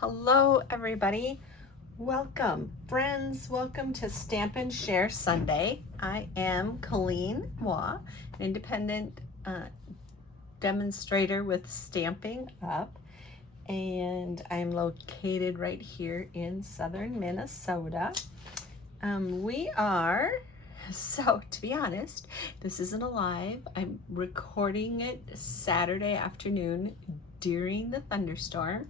Hello everybody, welcome friends, welcome to Stamp and Share Sunday. I am Colleen Moore, independent demonstrator with Stampin' Up, and I'm located right here in southern Minnesota. So to be honest, this isn't a live. I'm recording it Saturday afternoon during the thunderstorm.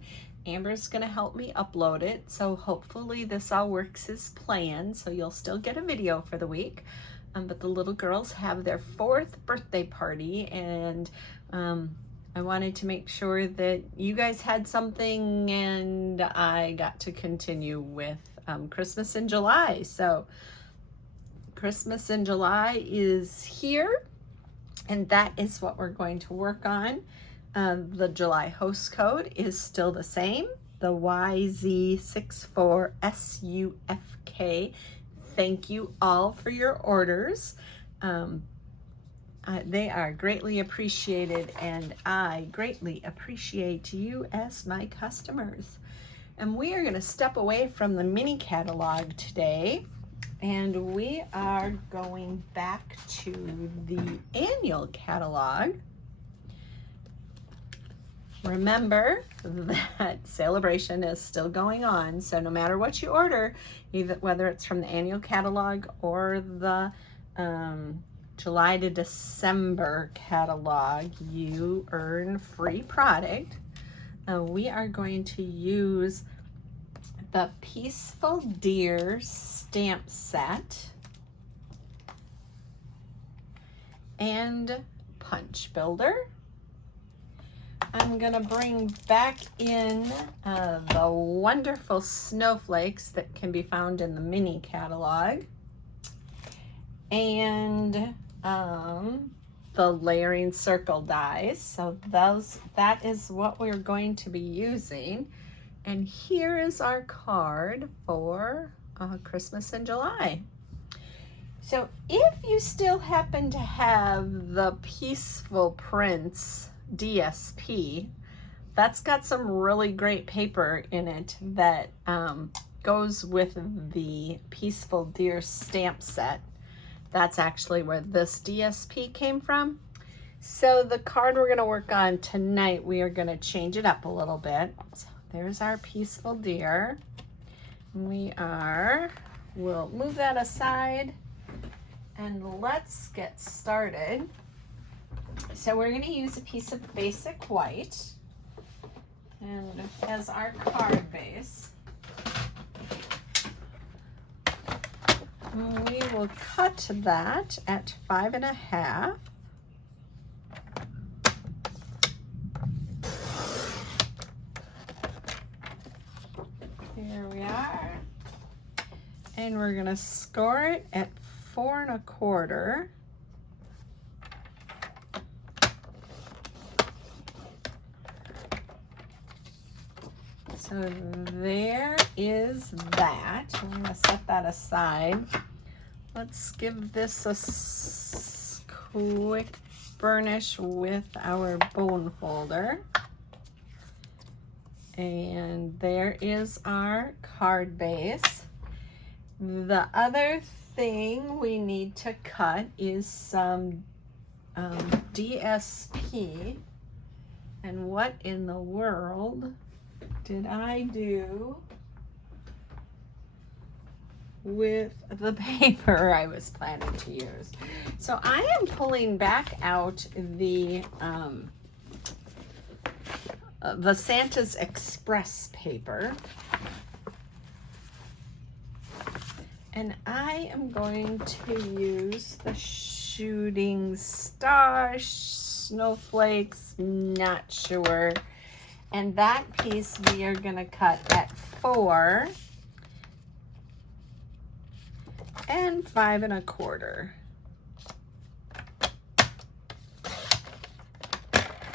Amber's going to help me upload it, so hopefully this all works as planned, so you'll still get a video for the week. But the little girls have their 4th birthday party, and I wanted to make sure that you guys had something, and I got to continue with Christmas in July. So Christmas in July is here, and that is what we're going to work on. The July host code is still the same, the YZ64SUFK. Thank you all for your orders. They are greatly appreciated, and I greatly appreciate you as my customers. And we are going to step away from the mini catalog today, and we are going back to the annual catalog. Remember that celebration is still going on, so no matter what you order, whether it's from the annual catalog or the July to December catalog, you earn free product. We are going to use the Peaceful Deer stamp set and Punch Builder. I'm gonna bring back in the wonderful snowflakes that can be found in the mini catalog, and the layering circle dies. So that is what we're going to be using. And here is our card for Christmas in July. So if you still happen to have the Peaceful Prints DSP, that's got some really great paper in it that goes with the Peaceful Deer stamp set. That's actually where this DSP came from. So the card we're going to work on tonight, we are going to change it up a little bit. So there's our Peaceful Deer. We'll move that aside and let's get started. So we're going to use a piece of basic white and as our card base. We will cut that at 5.5. Here we are. And we're going to score it at 4.25. So there is that. I'm going to set that aside. Let's give this a quick burnish with our bone folder. And there is our card base. The other thing we need to cut is some DSP. And what in the world did I do with the paper I was planning to use? So I am pulling back out the Santa's Express paper, and I am going to use the Shooting Star snowflakes, not sure. And that piece we are going to cut at 4 and 5.25.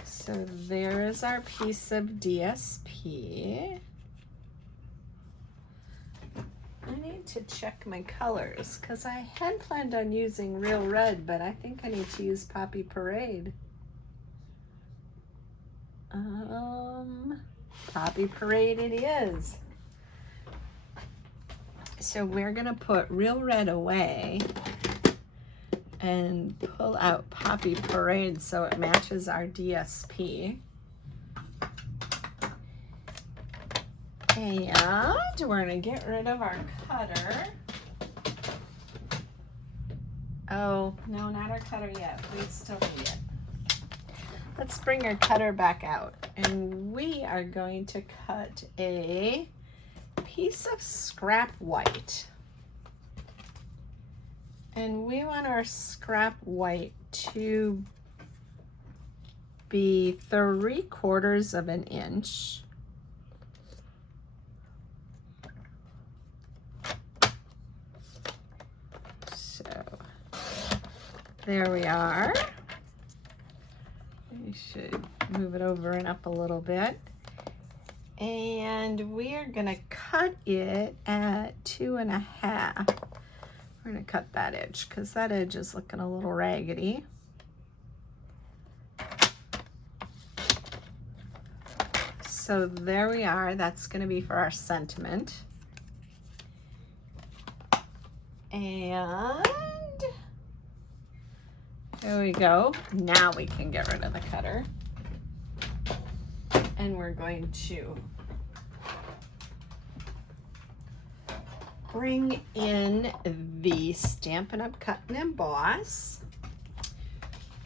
So there is our piece of DSP. I need to check my colors because I had planned on using Real Red, but I think I need to use Poppy Parade. Poppy Parade it is. So we're gonna put Real Red away and pull out Poppy Parade so it matches our DSP. And we're gonna get rid of our cutter. Oh, no, not our cutter yet. We still need it. Let's bring our cutter back out. And we are going to cut a piece of scrap white. And we want our scrap white to be 3/4 of an inch. So there we are. We should move it over and up a little bit. And we are gonna cut it at 2.5. We're gonna cut that edge because that edge is looking a little raggedy. So there we are. That's gonna be for our sentiment. And there we go. Now we can get rid of the cutter. And we're going to bring in the Stampin' Up! Cut and Emboss.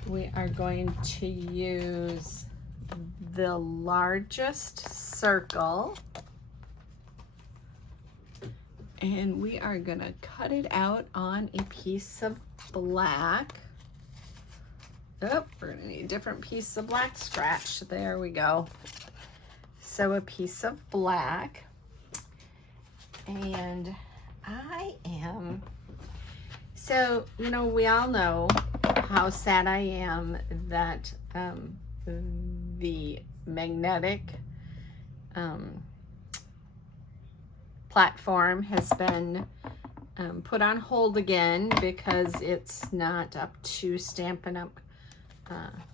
We are going to use the largest circle. And we are gonna cut it out on a piece of black. Oh, we're gonna need a different piece of black scratch. There we go. So a piece of black. And so, you know, we all know how sad I am that the magnetic platform has been put on hold again because it's not up to Stampin' Up!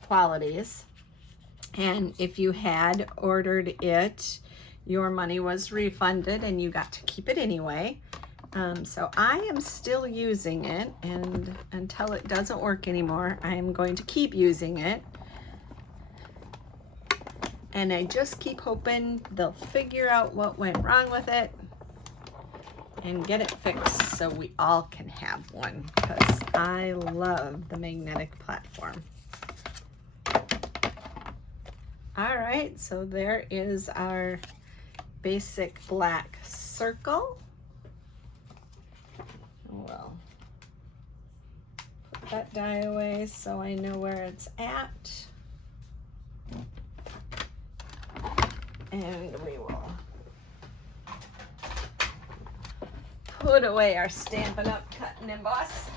Qualities. And if you had ordered it, your money was refunded and you got to keep it anyway. So I am still using it, and until it doesn't work anymore, I am going to keep using it. And I just keep hoping they'll figure out what went wrong with it and get it fixed so we all can have one, because I love the magnetic platform. All right, so there is our basic black circle. Well, put that die away so I know where it's at. And we will put away our Stampin' Up! Cut and Emboss.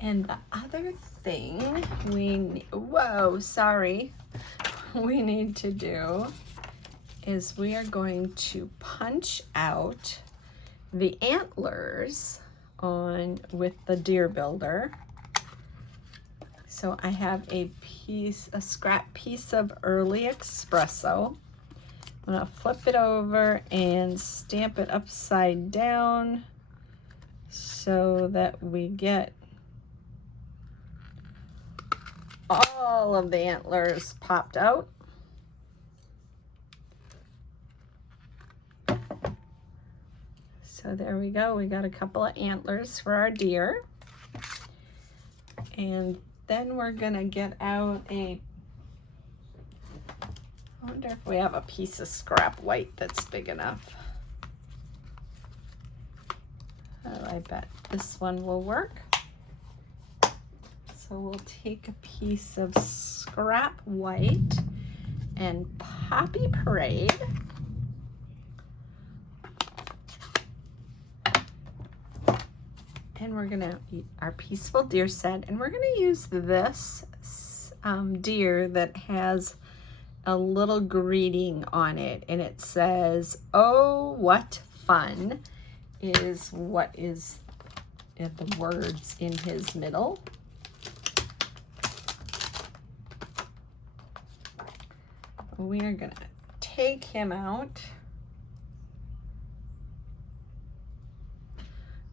And the other thing we need to do is we are going to punch out the antlers on with the Deer Builder. So I have a scrap piece of Early Espresso. I'm gonna flip it over and stamp it upside down so that we get all of the antlers popped out. So there we go. We got a couple of antlers for our deer. And then we're gonna get out I wonder if we have a piece of scrap white that's big enough. Oh, I bet this one will work. So we'll take a piece of scrap white and Poppy Parade. And we're gonna eat our Peaceful Deer set, and we're gonna use this deer that has a little greeting on it, and it says, "Oh, what fun," is what is the words in his middle. We are gonna take him out.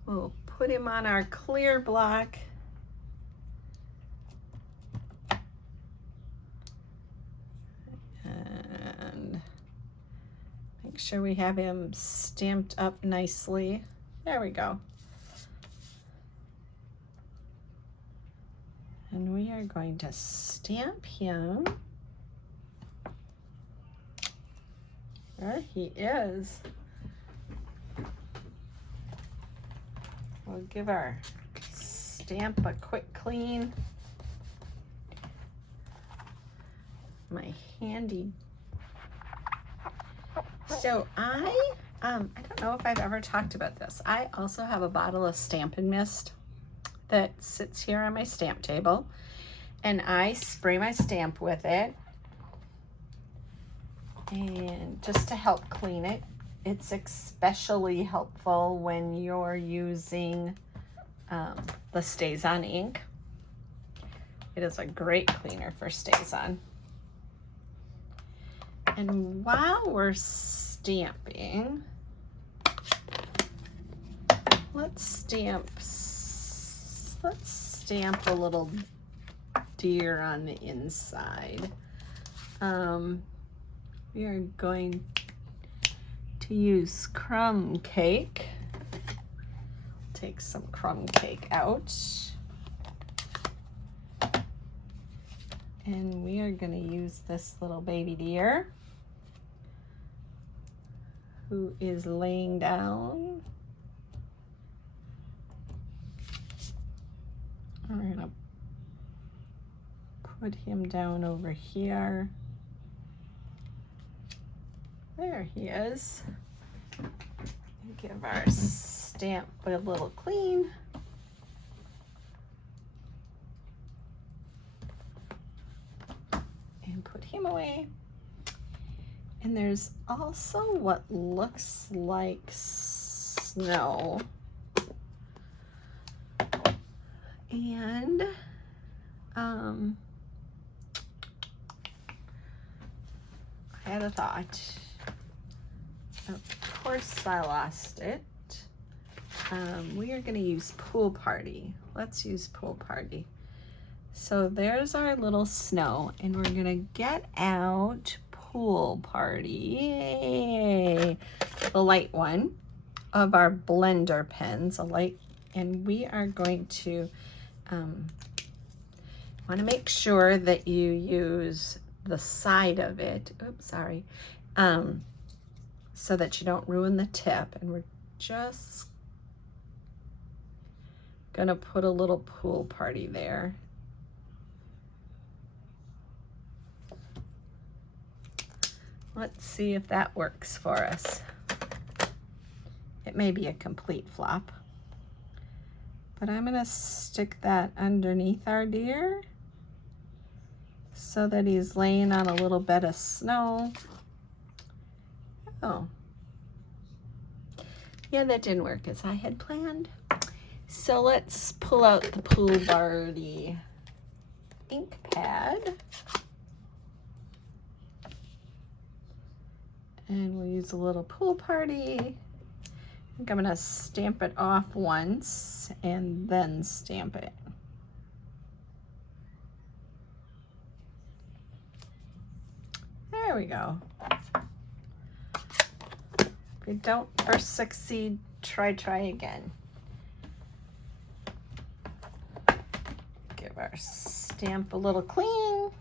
We'll put him on our clear block. And make sure we have him stamped up nicely. There we go. And we are going to stamp him. There he is. We'll give our stamp a quick clean. My handy. So I don't know if I've ever talked about this. I also have a bottle of Stampin' Mist that sits here on my stamp table, and I spray my stamp with it, and just to help clean it. It's especially helpful when you're using the StazOn ink. It is a great cleaner for StazOn. And while we're stamping, let's stamp a little deer on the inside. We are going to use crumb cake. Take some crumb cake out. And we are going to use this little baby deer who is laying down. We're going to put him down over here. There he is. Give our stamp a little clean. And put him away. And there's also what looks like snow. And I had a thought. Of course I lost it. We are going to use Pool Party. Let's use Pool Party. So there's our little snow, and we're going to get out Pool Party. Yay! The light one of our blender pens, and we are going to want to make sure that you use the side of it. Oops, sorry. So that you don't ruin the tip. And we're just gonna put a little Pool Party there. Let's see if that works for us. It may be a complete flop, but I'm gonna stick that underneath our deer so that he's laying on a little bed of snow. Oh, yeah, that didn't work as I had planned. So let's pull out the Pool Party ink pad. And we'll use a little Pool Party. I think I'm gonna stamp it off once and then stamp it. There we go. If you don't first succeed, try again. Give our stamp a little clean.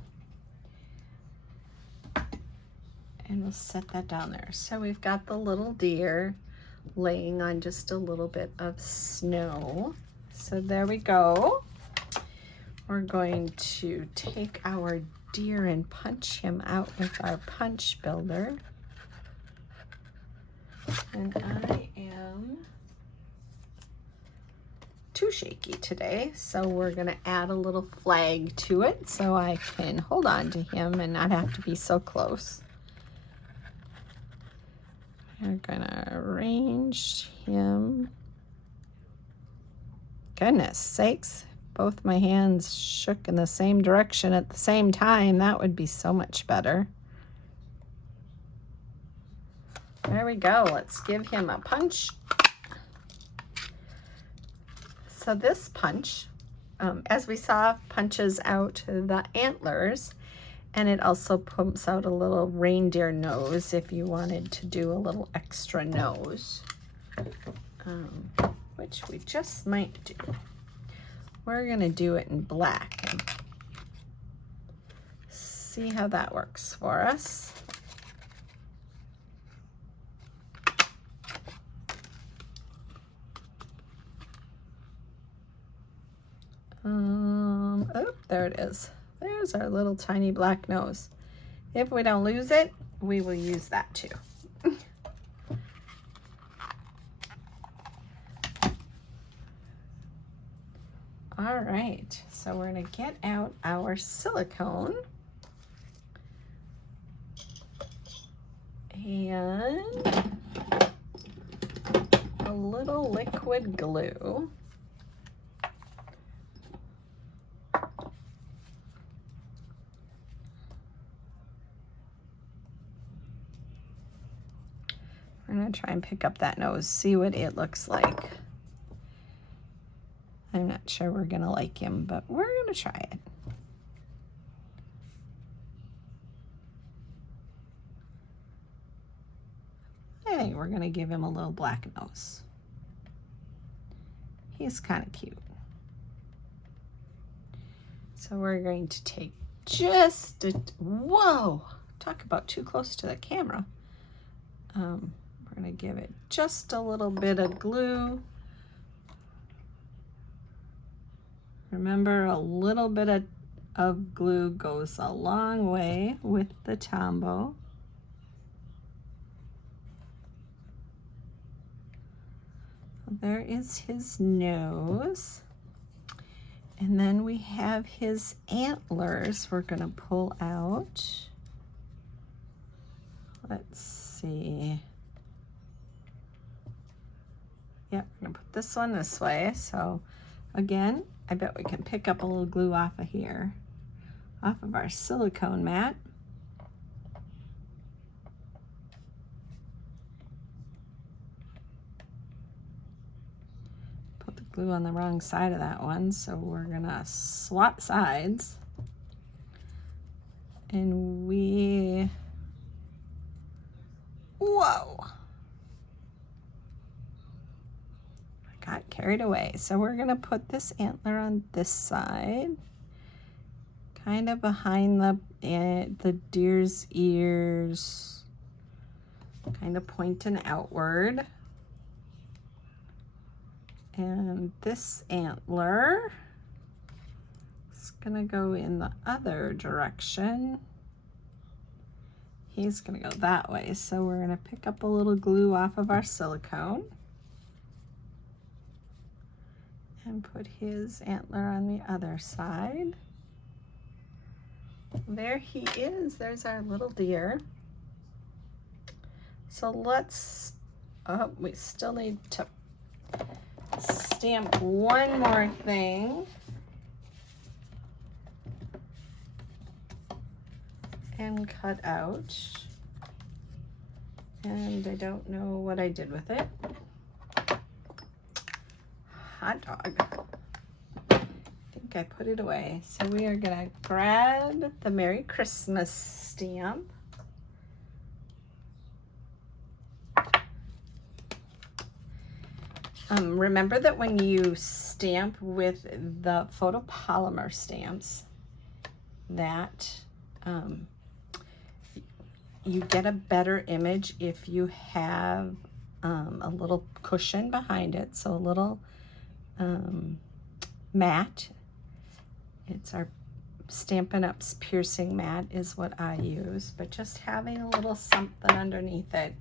And we'll set that down there. So we've got the little deer laying on just a little bit of snow. So there we go. We're going to take our deer and punch him out with our punch builder. And I am too shaky today, so we're gonna add a little flag to it so I can hold on to him and not have to be so close. We're gonna arrange him. Goodness sakes, both my hands shook in the same direction at the same time. That would be so much better. There we go. Let's give him a punch. So this punch, as we saw, punches out the antlers, and it also pumps out a little reindeer nose if you wanted to do a little extra nose, which we just might do. We're gonna do it in black and see how that works for us. Oh, there it is. There's our little tiny black nose. If we don't lose it, we will use that too. All right, so we're gonna get out our silicone and a little liquid glue. I'm gonna try and pick up that nose, see what it looks like. I'm not sure we're gonna like him, but we're gonna try it. Hey, we're gonna give him a little black nose. He's kind of cute. So we're going to take just a, whoa, talk about too close to the camera. We're gonna give it just a little bit of glue. Remember, a little bit of glue goes a long way with the Tombow. There is his nose. And then we have his antlers we're gonna pull out. Let's see. Yep, we're gonna put this one this way. So again, I bet we can pick up a little glue off of here, off of our silicone mat. Put the glue on the wrong side of that one, so we're gonna swap sides. And we, whoa! Got carried away. So we're gonna put this antler on this side, kind of behind the deer's ears, kind of pointing outward. And this antler is gonna go in the other direction. He's gonna go that way. So we're gonna pick up a little glue off of our silicone and put his antler on the other side. There he is. There's our little deer. So let's, we still need to stamp one more thing. And cut out. And I don't know what I did with it. Hot dog. I think I put it away. So we are gonna grab the Merry Christmas stamp. Remember that when you stamp with the photopolymer stamps, that you get a better image if you have a little cushion behind it, so a little mat. It's our Stampin' Up's piercing mat is what I use, but just having a little something underneath it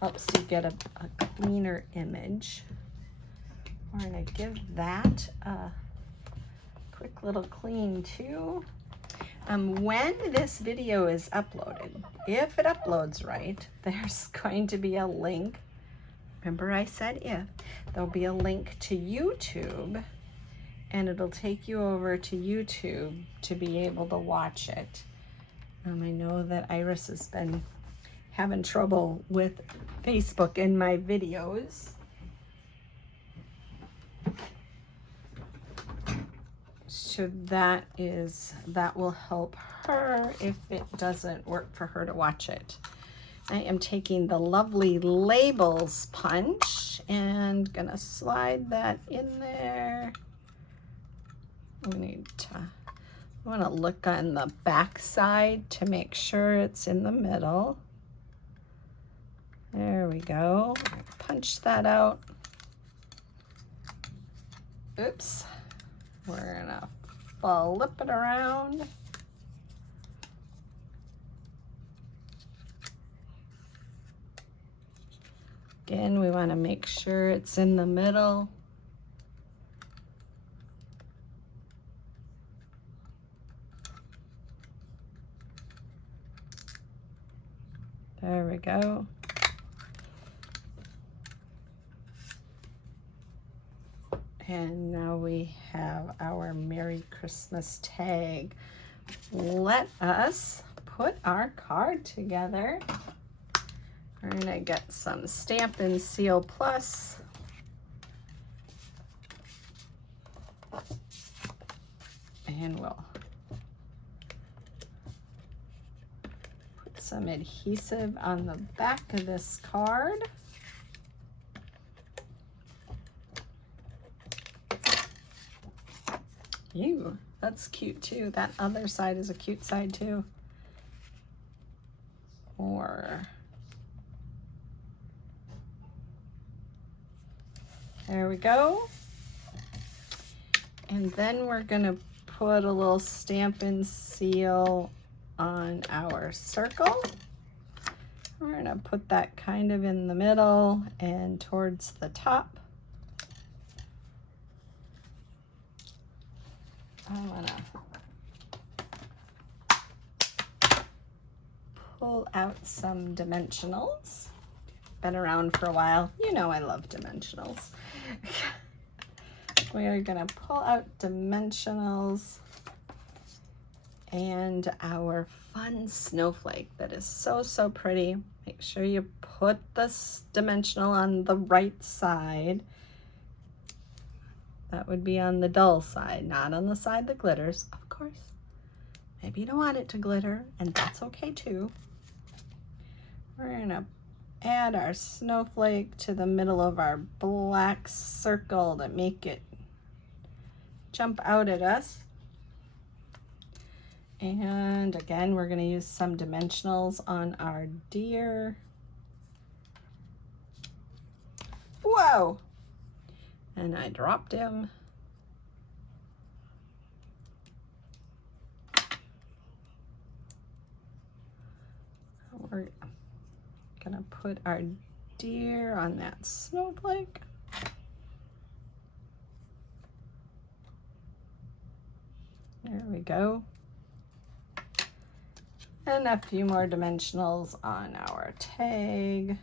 helps you get a cleaner image. We're gonna give that a quick little clean too. When this video is uploaded, if it uploads right, there's going to be a link. Remember I said if. There'll be a link to YouTube, and it'll take you over to YouTube to be able to watch it. I know that Iris has been having trouble with Facebook in my videos. So that will help her if it doesn't work for her to watch it. I am taking the Lovely Labels punch and gonna slide that in there. I want to look on the back side to make sure it's in the middle. There we go. Punch that out. Oops. We're gonna flip it around. Again, we want to make sure it's in the middle. There we go. And now we have our Merry Christmas tag. Let us put our card together. We're gonna get some Stampin' Seal Plus. And we'll put some adhesive on the back of this card. Ew, that's cute too. That other side is a cute side too. Or there we go. And then we're gonna put a little Stampin' Seal on our circle. We're gonna put that kind of in the middle and towards the top. I wanna pull out some dimensionals. Been around for a while. You know I love dimensionals. We are gonna pull out dimensionals and our fun snowflake that is so, so pretty. Make sure you put this dimensional on the right side. That would be on the dull side, not on the side that glitters, of course. Maybe you don't want it to glitter, and that's okay too. We're gonna add our snowflake to the middle of our black circle to make it jump out at us. And again, we're gonna use some dimensionals on our deer. Whoa! And I dropped him. We're gonna put our deer on that snowflake. There we go. And a few more dimensionals on our tag.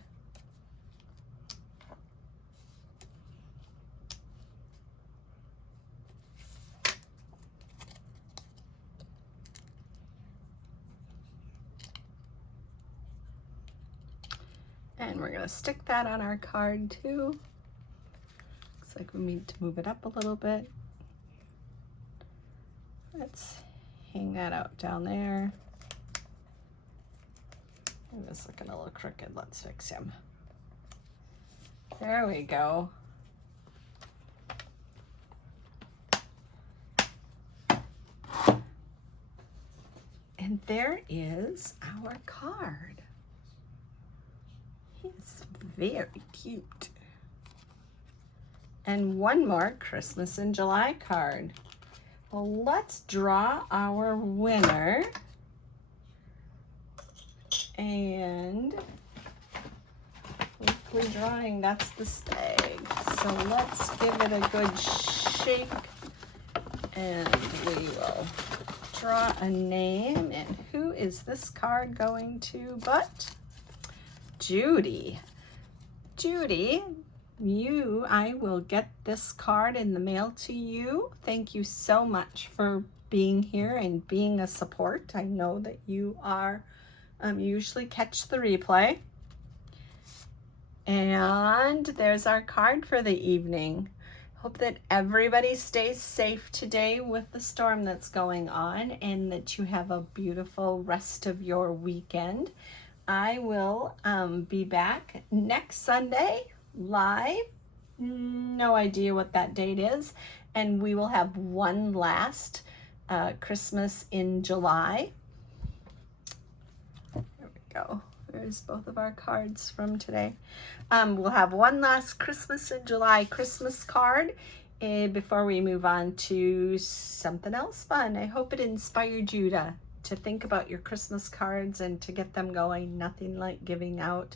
And we're gonna stick that on our card too. Looks like we need to move it up a little bit. Let's hang that out down there. He was looking a little crooked. Let's fix him. There we go. And there is our card. He's very cute. And one more Christmas in July card. Well, let's draw our winner. And weekly drawing, that's this bag. So let's give it a good shake and we will draw a name. And who is this card going to but Judy? Judy, I will get this card in the mail to you. Thank you so much for being here and being a support. I know that you are You usually catch the replay. And there's our card for the evening. Hope that everybody stays safe today with the storm that's going on and that you have a beautiful rest of your weekend. I will be back next Sunday live. No idea what that date is. And we will have one last Christmas in July. There we go. There's both of our cards from today. We'll have one last Christmas in July Christmas card before we move on to something else fun. I hope it inspired you to think about your Christmas cards and to get them going. Nothing like giving out,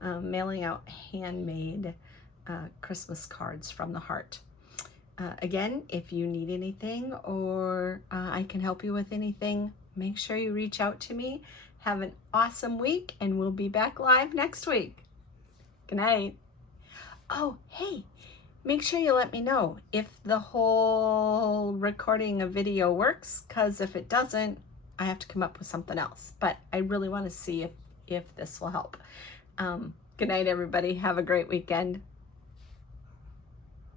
mailing out handmade Christmas cards from the heart. Again, if you need anything or I can help you with anything, make sure you reach out to me. Have an awesome week, and we'll be back live next week. Good night. Oh, hey, make sure you let me know if the whole recording a video works, because if it doesn't, I have to come up with something else. But I really want to see if this will help. Good night, everybody. Have a great weekend.